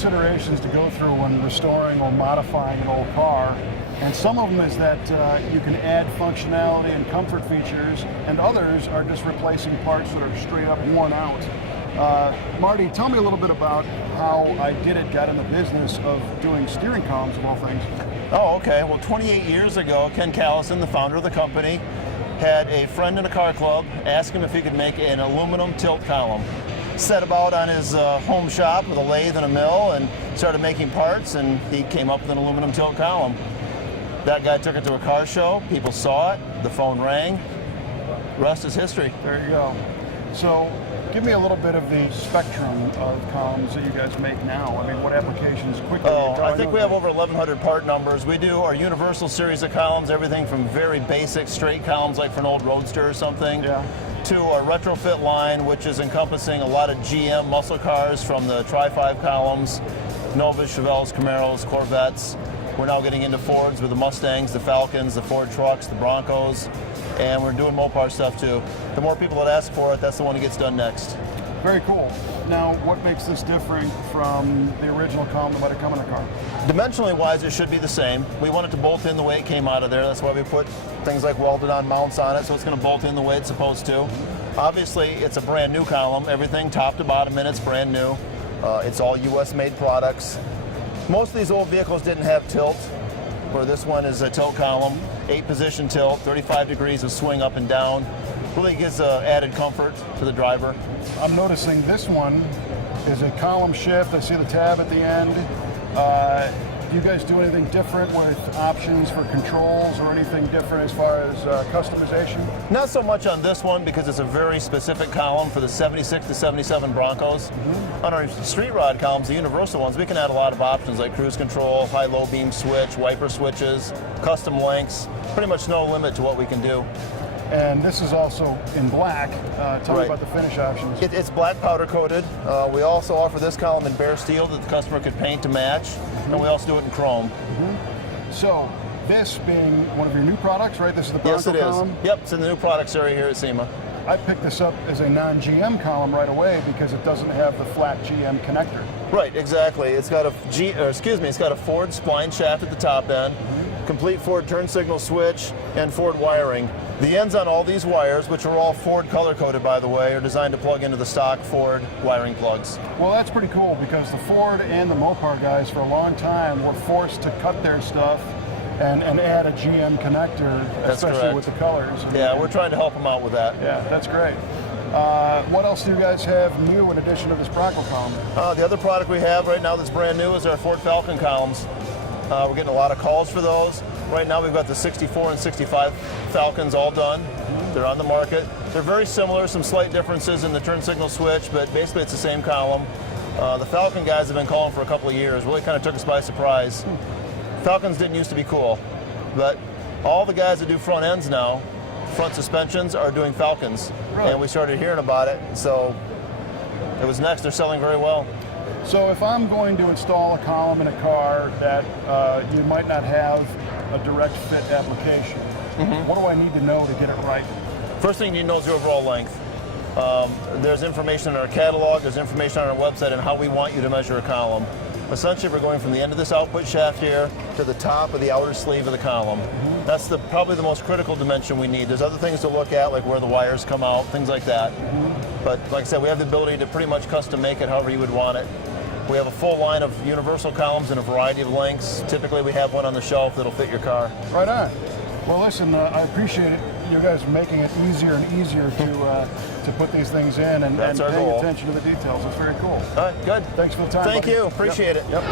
considerations to go through when restoring or modifying an old car. And some of them is that you can add functionality and comfort features, and others are just replacing parts that are straight up worn out. Marty, tell me a little bit about how Ididit got in the business of doing steering columns of all things. Oh, okay. Well, 28 years ago, Ken Callison, the founder of the company, had a friend in a car club ask him if he could make an aluminum tilt column. Set about on his home shop with a lathe and a mill and started making parts, and he came up with an aluminum tilt column. That guy took it to a car show, people saw it, the phone rang, rest is history. There you go. So give me a little bit of the spectrum of columns that you guys make now. I mean, what applications quickly? I think we have over 1,100 part numbers. We do our universal series of columns, everything from very basic straight columns like for an old Roadster or something, to our retrofit line, which is encompassing a lot of GM muscle cars from the Tri-5 columns, Novas, Chevelles, Camaros, Corvettes. We're now getting into Fords with the Mustangs, the Falcons, the Ford trucks, the Broncos, and we're doing Mopar stuff too. The more people that ask for it, that's the one that gets done next. Very cool. Now, what makes this different from the original column that might have come in a car? Dimensionally wise, it should be the same. We want it to bolt in the way it came out of there. That's why we put things like welded on mounts on it, so it's going to bolt in the way it's supposed to. Obviously, it's a brand new column. Everything top to bottom in it's brand new. It's all US made products. Most of these old vehicles didn't have tilt, where this one is a tilt column, 8-position tilt, 35 degrees of swing up and down. Really gives added comfort to the driver. I'm noticing this one is a column shift. I see the tab at the end. Do you guys do anything different with options for controls or anything different as far as customization? Not so much on this one because it's a very specific column for the 76 to 77 Broncos. On our street rod columns, the universal ones, we can add a lot of options like cruise control, high-low beam switch, wiper switches, custom lengths. Pretty much no limit to what we can do. And this is also in black. Tell me about the finish options. It's black powder coated. We also offer this column in bare steel that the customer could paint to match, and we also do it in chrome. So, this being one of your new products, right? This is the Bronco column? Yes, it is. Yep, it's in the new products area here at SEMA. I picked this up as a non-GM column right away because it doesn't have the flat GM connector. Right, exactly. It's got a it's got a Ford spline shaft at the top end, complete Ford turn signal switch, and Ford wiring. The ends on all these wires, which are all Ford color-coded, by the way, are designed to plug into the stock Ford wiring plugs. Well, that's pretty cool because the Ford and the Mopar guys for a long time were forced to cut their stuff and add a GM connector, especially with the colors. Yeah, we're trying to help them out with that. Yeah, that's great. What else do you guys have new in addition to this Bronco column? The other product we have right now that's brand new is our Ford Falcon columns. We're getting a lot of calls for those. Right now we've got the 64 and 65 Falcons all done. They're on the market. They're very similar, some slight differences in the turn signal switch, but basically it's the same column. The Falcon guys have been calling for a couple of years, really kind of took us by surprise. Falcons didn't used to be cool, but all the guys that do front ends now, front suspensions, are doing Falcons. Really? And we started hearing about it, so it was next. They're selling very well. So if I'm going to install a column in a car that you might not have a direct fit application, what do I need to know to get it right? First thing you need to know is the overall length. There's information in our catalog, there's information on our website on how we want you to measure a column. Essentially, we're going from the end of this output shaft here to the top of the outer sleeve of the column. That's probably the most critical dimension we need. There's other things to look at, like where the wires come out, things like that. But like I said, we have the ability to pretty much custom make it however you would want it. We have a full line of universal columns in a variety of lengths. Typically, we have one on the shelf that'll fit your car. Right on. Well, listen, I appreciate it. You guys making it easier and easier to put these things in and paying attention to the details. It's very cool. All right, good. Thanks for the time. Thank you. Appreciate it. Yep.